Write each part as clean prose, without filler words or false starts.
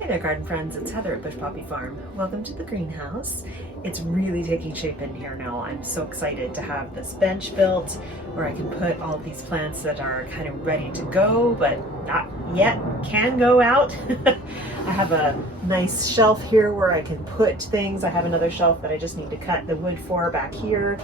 Hey there, garden friends. It's Heather at Bush Poppy Farm. Welcome to the greenhouse. It's really taking shape in here now. I'm so excited to have this bench built where I can put all these plants that are kind of ready to go, but not yet can go out. I have a nice shelf here where I can put things. I have another shelf that I just need to cut the wood for back here.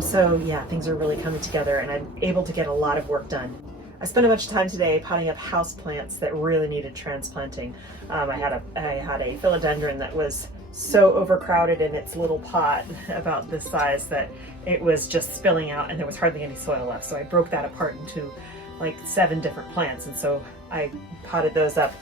So yeah, things are really coming together and I'm able to get a lot of work done. I spent a bunch of time today potting up house plants that really needed transplanting. I had a philodendron that was so overcrowded in its little pot, about this size, that it was just spilling out and there was hardly any soil left. So I broke that apart into like 7 different plants, and so I potted those up.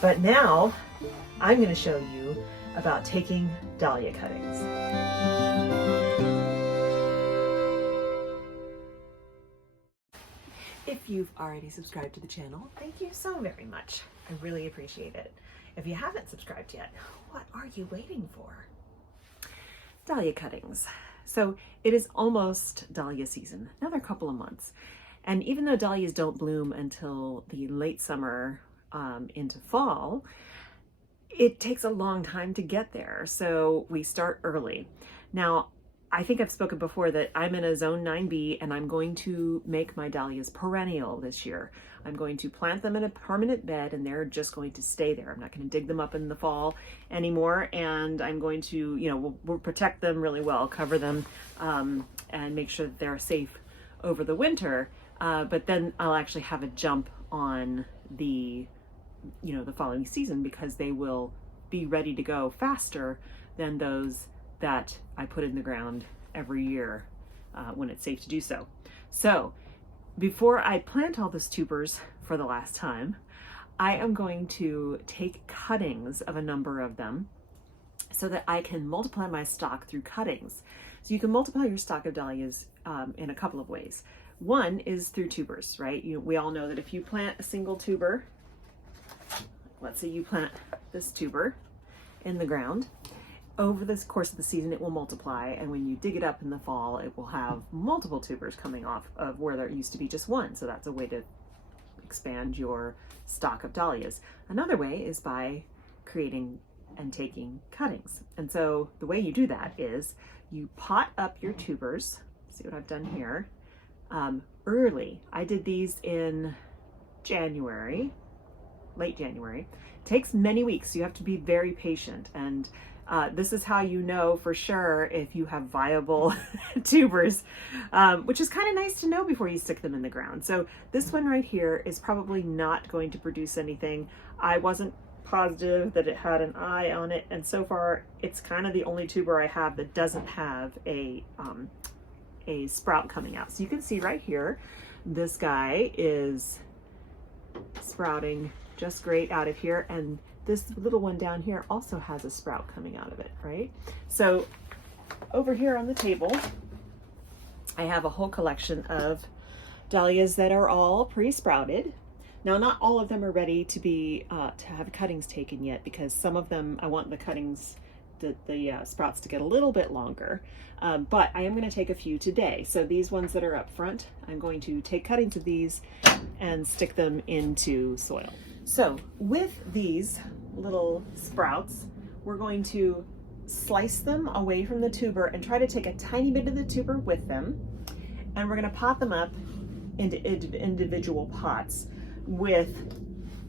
But now I'm going to show you about taking dahlia cuttings. If you've already subscribed to the channel, thank you so very much. I really appreciate it. If you haven't subscribed yet, what are you waiting for? Dahlia cuttings. So it is almost dahlia season, another couple of months. And even though dahlias don't bloom until the late summer into fall, it takes a long time to get there. So we start early. Now, I think I've spoken before that I'm in a zone 9B and I'm going to make my dahlias perennial this year. I'm going to plant them in a permanent bed and they're just going to stay there. I'm not going to dig them up in the fall anymore, and I'm going to, we'll protect them really well, cover them and make sure that they're safe over the winter. But then I'll actually have a jump on the following season, because they will be ready to go faster than those that I put in the ground every year when it's safe to do so. So before I plant all those tubers for the last time, I am going to take cuttings of a number of them so that I can multiply my stock through cuttings. So you can multiply your stock of dahlias in a couple of ways. One is through tubers, right? We all know that if you plant a single tuber, let's say you plant this tuber in the ground, over the course of the season it will multiply, and when you dig it up in the fall it will have multiple tubers coming off of where there used to be just one. So that's a way to expand your stock of dahlias. Another way is by creating and taking cuttings. And so the way you do that is you pot up your tubers. See what I've done here? Early. I did these in January, late January. It takes many weeks, so you have to be very patient. And this is how you know for sure if you have viable tubers, which is kind of nice to know before you stick them in the ground. So this one right here is probably not going to produce anything. I wasn't positive that it had an eye on it, and so far it's kind of the only tuber I have that doesn't have a sprout coming out. So you can see right here, this guy is sprouting just great out of here, and this little one down here also has a sprout coming out of it, right? So over here on the table, I have a whole collection of dahlias that are all pre-sprouted. Now, not all of them are ready to be to have cuttings taken yet, because some of them I want the cuttings, the sprouts to get a little bit longer. But I am going to take a few today. So these ones that are up front, I'm going to take cuttings of these and stick them into soil. So with these little sprouts, we're going to slice them away from the tuber and try to take a tiny bit of the tuber with them. And we're going to pot them up into individual pots with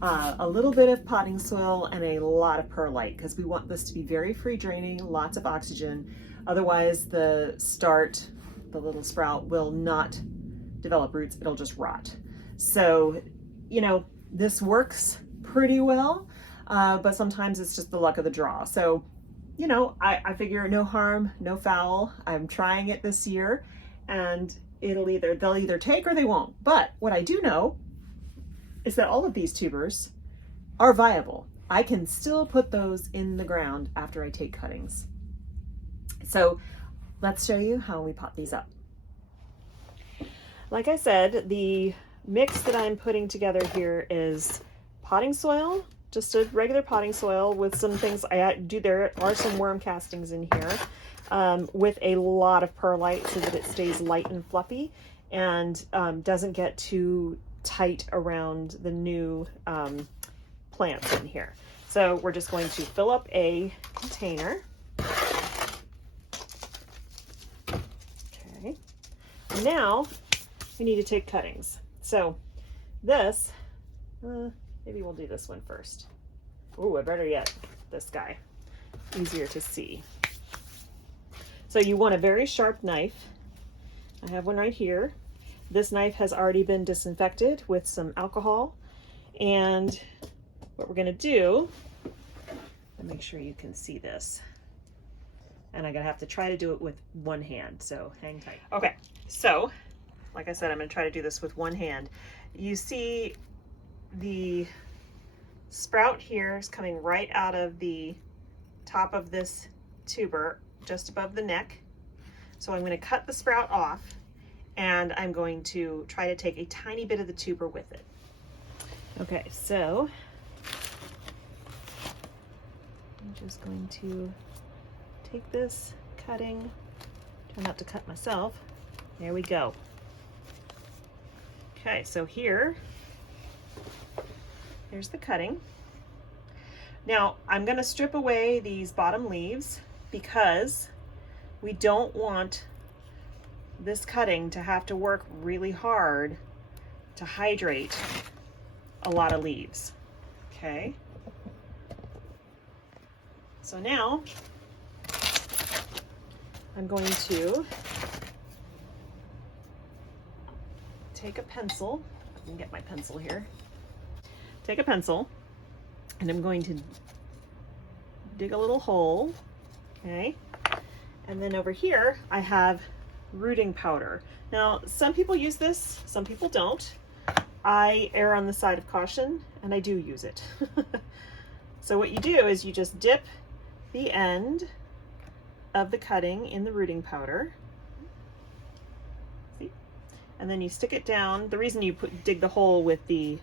a little bit of potting soil and a lot of perlite, because we want this to be very free draining, lots of oxygen. Otherwise the little sprout will not develop roots, it'll just rot. So, this works pretty well, but sometimes it's just the luck of the draw. So, I figure no harm, no foul. I'm trying it this year, and they'll either take or they won't. But what I do know is that all of these tubers are viable. I can still put those in the ground after I take cuttings. So let's show you how we pot these up. Like I said, the mix that I'm putting together here is potting soil, just a regular potting soil with some things I do. There are some worm castings in here with a lot of perlite so that it stays light and fluffy and doesn't get too tight around the new plants in here. So we're just going to fill up a container. Okay. Now we need to take cuttings. So this, maybe we'll do this one first. Oh, I better yet this guy. Easier to see. So you want a very sharp knife. I have one right here. This knife has already been disinfected with some alcohol. And what we're gonna do, and make sure you can see this. And I'm gonna have to try to do it with one hand, so hang tight. Okay, so like I said, I'm gonna try to do this with one hand. You see the sprout here is coming right out of the top of this tuber, just above the neck. So I'm gonna cut the sprout off and I'm going to try to take a tiny bit of the tuber with it. Okay, so I'm just going to take this cutting, try not to cut myself. There we go. Okay, so here's the cutting. Now I'm going to strip away these bottom leaves because we don't want this cutting to have to work really hard to hydrate a lot of leaves. Okay. So now I'm going to take a pencil. I can get my pencil here. Take a pencil and I'm going to dig a little hole. Okay. And then over here I have rooting powder. Now some people use this, some people don't. I err on the side of caution and I do use it. So what you do is you just dip the end of the cutting in the rooting powder. See? And then you stick it down. The reason you dig the hole with the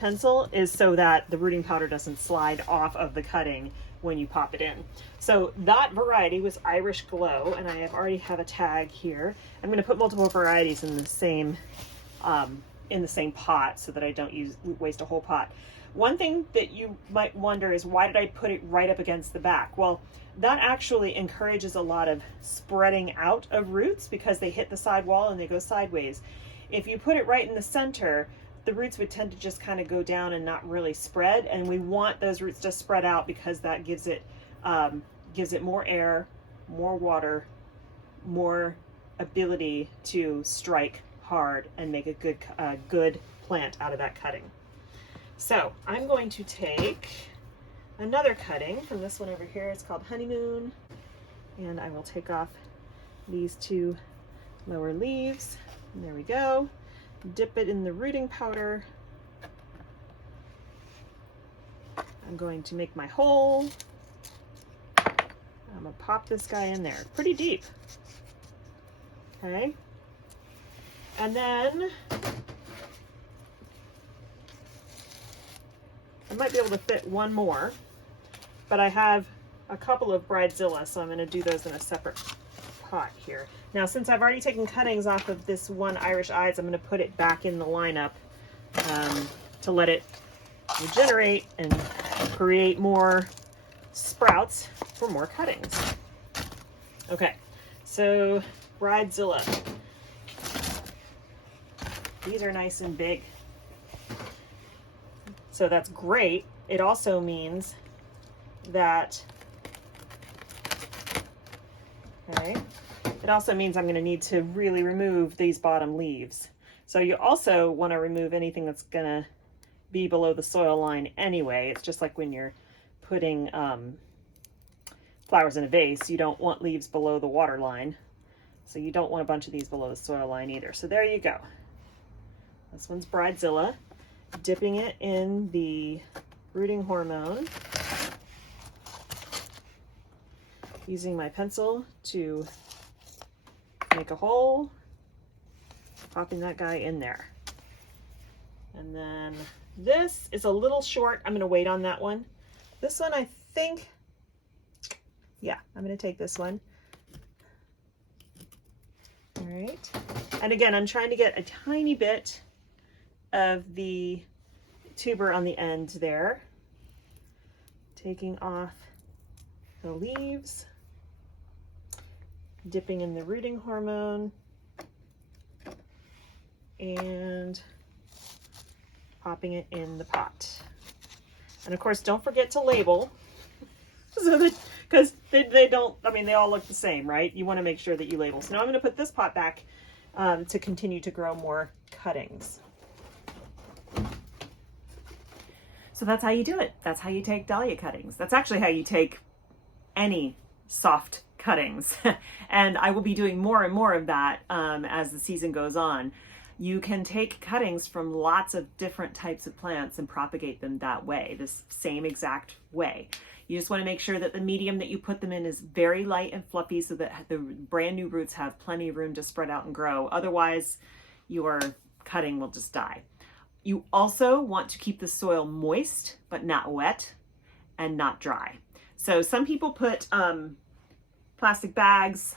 pencil is so that the rooting powder doesn't slide off of the cutting when you pop it in. So that variety was Irish Glow, and I already have a tag here. I'm going to put multiple varieties in the same pot so that I don't waste a whole pot. One thing that you might wonder is, why did I put it right up against the back? Well, that actually encourages a lot of spreading out of roots because they hit the side wall and they go sideways. If you put it right in the center, the roots would tend to just kind of go down and not really spread, and we want those roots to spread out because that gives it more air, more water, more ability to strike hard and make a good plant out of that cutting. So I'm going to take another cutting from this one over here. It's called Honeymoon, and I will take off these two lower leaves. And there we go. Dip it in the rooting powder. I'm going to make my hole. I'm gonna pop this guy in there pretty deep. Okay. And then I might be able to fit one more, but I have a couple of bridezilla, so I'm going to do those in a separate pot here. Now, since I've already taken cuttings off of this one Irish Eyes, I'm going to put it back in the lineup to let it regenerate and create more sprouts for more cuttings. Okay, so bridezilla. These are nice and big. So that's great. It also means that, okay, it also means I'm going to need to really remove these bottom leaves. So you also want to remove anything that's going to be below the soil line anyway. It's just like when you're putting flowers in a vase, you don't want leaves below the water line. So you don't want a bunch of these below the soil line either. So there you go. This one's Bridezilla. Dipping it in the rooting hormone. Using my pencil to make a hole. Popping that guy in there. And then this is a little short. I'm going to wait on that one. This one, I think, yeah, I'm going to take this one. All right. And again, I'm trying to get a tiny bit of the tuber on the end there. Taking off the leaves. Dipping in the rooting hormone. And popping it in the pot. And of course, don't forget to label, so that, because they don't, I mean, they all look the same, right? You want to make sure that you label. So now I'm going to put this pot back to continue to grow more cuttings. So that's how you do it. That's how you take dahlia cuttings. That's actually how you take any soft cuttings. And I will be doing more and more of that as the season goes on. You can take cuttings from lots of different types of plants and propagate them that way, this same exact way. You just want to make sure that the medium that you put them in is very light and fluffy so that the brand new roots have plenty of room to spread out and grow. Otherwise, your cutting will just die. You also want to keep the soil moist, but not wet and not dry. So some people put plastic bags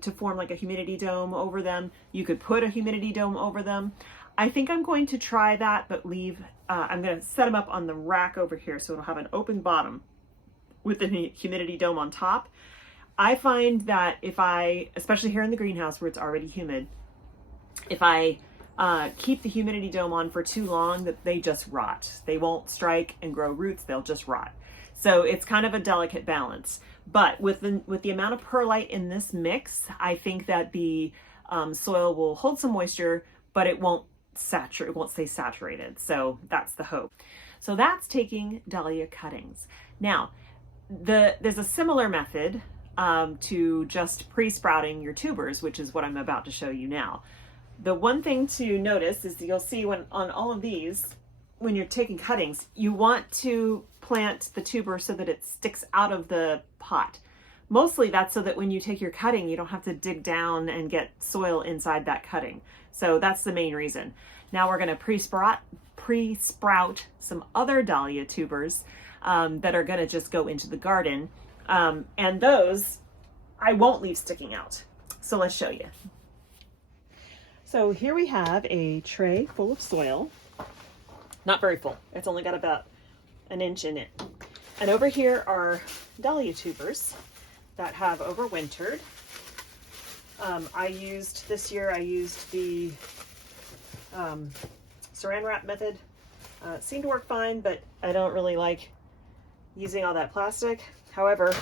to form like a humidity dome over them. You could put a humidity dome over them. I think I'm going to try that, but leave, I'm going to set them up on the rack over here so it'll have an open bottom with the humidity dome on top. I find that if I, especially here in the greenhouse where it's already humid, if I keep the humidity dome on for too long, that they just rot. They won't strike and grow roots, they'll just rot. So it's kind of a delicate balance. But with the amount of perlite in this mix, I think that the soil will hold some moisture, but it won't stay saturated. So that's the hope. So that's taking dahlia cuttings. Now, there's a similar method to just pre-sprouting your tubers, which is what I'm about to show you now. The one thing to notice is you'll see when on all of these, when you're taking cuttings, you want to plant the tuber so that it sticks out of the pot. Mostly that's so that when you take your cutting, you don't have to dig down and get soil inside that cutting. So that's the main reason. Now we're going to pre-sprout some other dahlia tubers that are going to just go into the garden. And those I won't leave sticking out. So let's show you. So here we have a tray full of soil. Not very full. It's only got about an inch in it. And over here are dahlia tubers that have overwintered. This year I used the saran wrap method. It seemed to work fine, but I don't really like using all that plastic. However,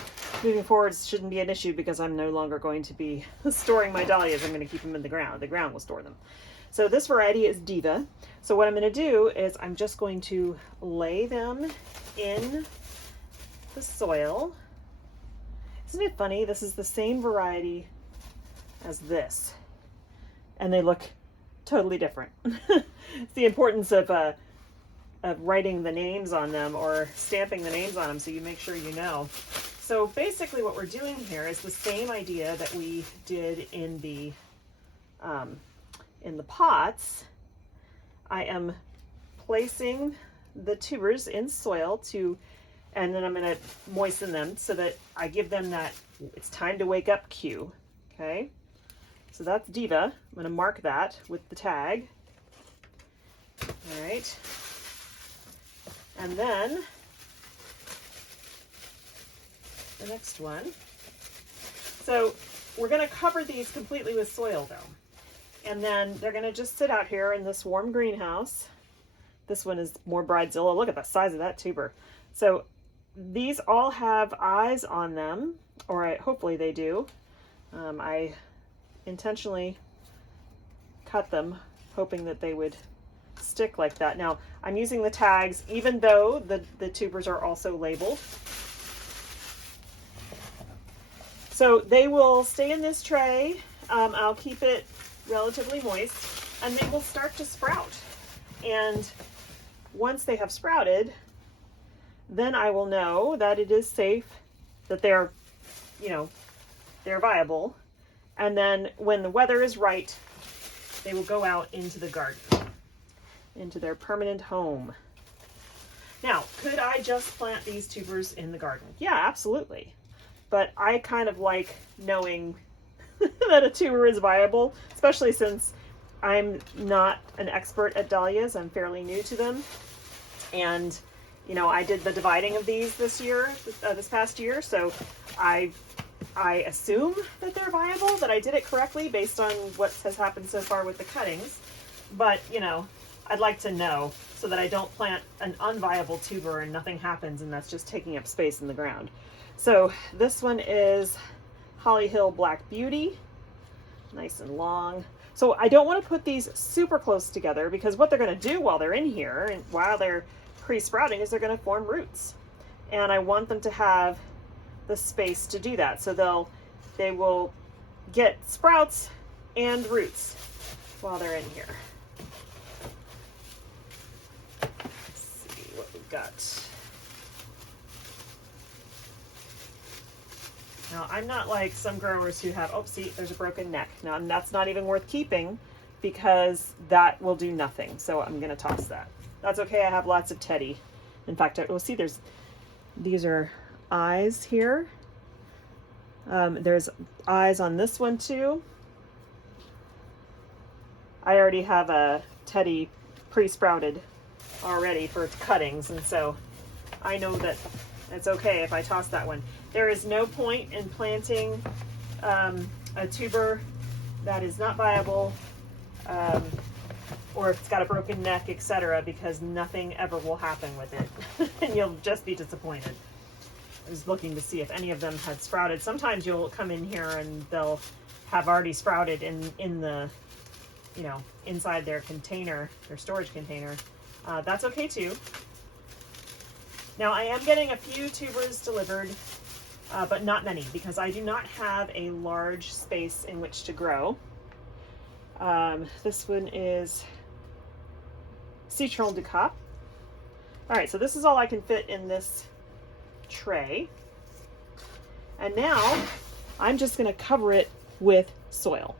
moving forward shouldn't be an issue because I'm no longer going to be storing my dahlias. I'm going to keep them in the ground. The ground will store them. So this variety is Diva. So what I'm going to do is I'm just going to lay them in the soil. Isn't it funny? This is the same variety as this, and they look totally different. It's the importance of writing the names on them or stamping the names on them so you make sure you know. So basically what we're doing here is the same idea that we did in the pots. I am placing the tubers in soil and then I'm going to moisten them so that I give them that it's time to wake up cue. Okay, so that's Diva. I'm going to mark that with the tag. All right, and then the next one. So we're going to cover these completely with soil though. And then they're going to just sit out here in this warm greenhouse. This one is more Bridezilla. Look at the size of that tuber. So these all have eyes on them, or hopefully they do. I intentionally cut them hoping that they would stick like that. Now I'm using the tags even though the tubers are also labeled. So they will stay in this tray I'll keep it relatively moist, and they will start to sprout. And once they have sprouted, then I will know that it is safe, that they're, you know, they're viable. And then when the weather is right, they will go out into the garden, into their permanent home. Now, could I just plant these tubers in the garden? Yeah, absolutely. But I kind of like knowing that a tuber is viable, especially since I'm not an expert at dahlias. I'm fairly new to them. And, you know, I did the dividing of these this past year. So I assume that they're viable, that I did it correctly based on what has happened so far with the cuttings. But, you know, I'd like to know so that I don't plant an unviable tuber and nothing happens and that's just taking up space in the ground. So this one is Holly Hill Black Beauty, nice and long. So I don't want to put these super close together because what they're going to do while they're in here and while they're pre-sprouting is they're going to form roots. And I want them to have the space to do that. So they will get sprouts and roots while they're in here. Let's see what we've got. Now, I'm not like some growers who have, oh, see, there's a broken neck. Now, that's not even worth keeping because that will do nothing. So I'm going to toss that. That's okay. I have lots of teddy. In fact, we'll see these are eyes here. There's eyes on this one too. I already have a teddy pre-sprouted already for cuttings, and so I know that it's okay if I toss that one. There is no point in planting a tuber that is not viable, or if it's got a broken neck, etc., because nothing ever will happen with it, and you'll just be disappointed. I was looking to see if any of them had sprouted. Sometimes you'll come in here and they'll have already sprouted in the, you know, inside their container, their storage container. That's okay too. Now I am getting a few tubers delivered, but not many because I do not have a large space in which to grow. This one is Citron du Cap. All right, so this is all I can fit in this tray. And now I'm just going to cover it with soil.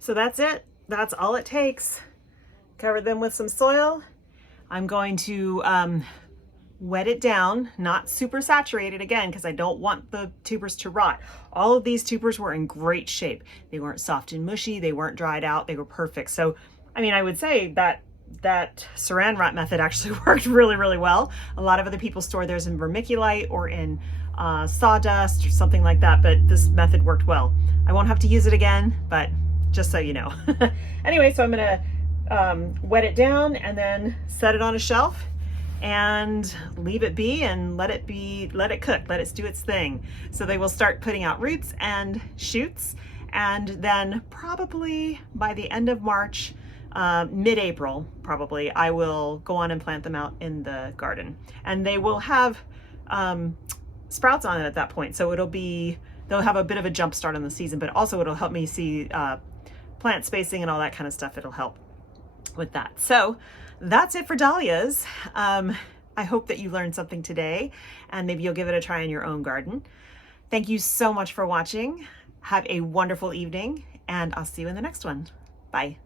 So that's it. That's all it takes. Cover them with some soil. I'm going to wet it down, not super saturated again, because I don't want the tubers to rot. All of these tubers were in great shape. They weren't soft and mushy. They weren't dried out. They were perfect. So, I mean, I would say that saran wrap method actually worked really, really well. A lot of other people store theirs in vermiculite or in sawdust or something like that, but this method worked well. I won't have to use it again, but just so you know. Anyway, so I'm gonna wet it down and then set it on a shelf and leave it be and let it cook, let it do its thing. So they will start putting out roots and shoots, and then probably by the end of March, mid-April probably, I will go on and plant them out in the garden. And they will have sprouts on it at that point. So they'll have a bit of a jump start on the season, but also it'll help me see plant spacing and all that kind of stuff. It'll help with that. So that's it for dahlias. I hope that you learned something today and maybe you'll give it a try in your own garden. Thank you so much for watching. Have a wonderful evening and I'll see you in the next one. Bye.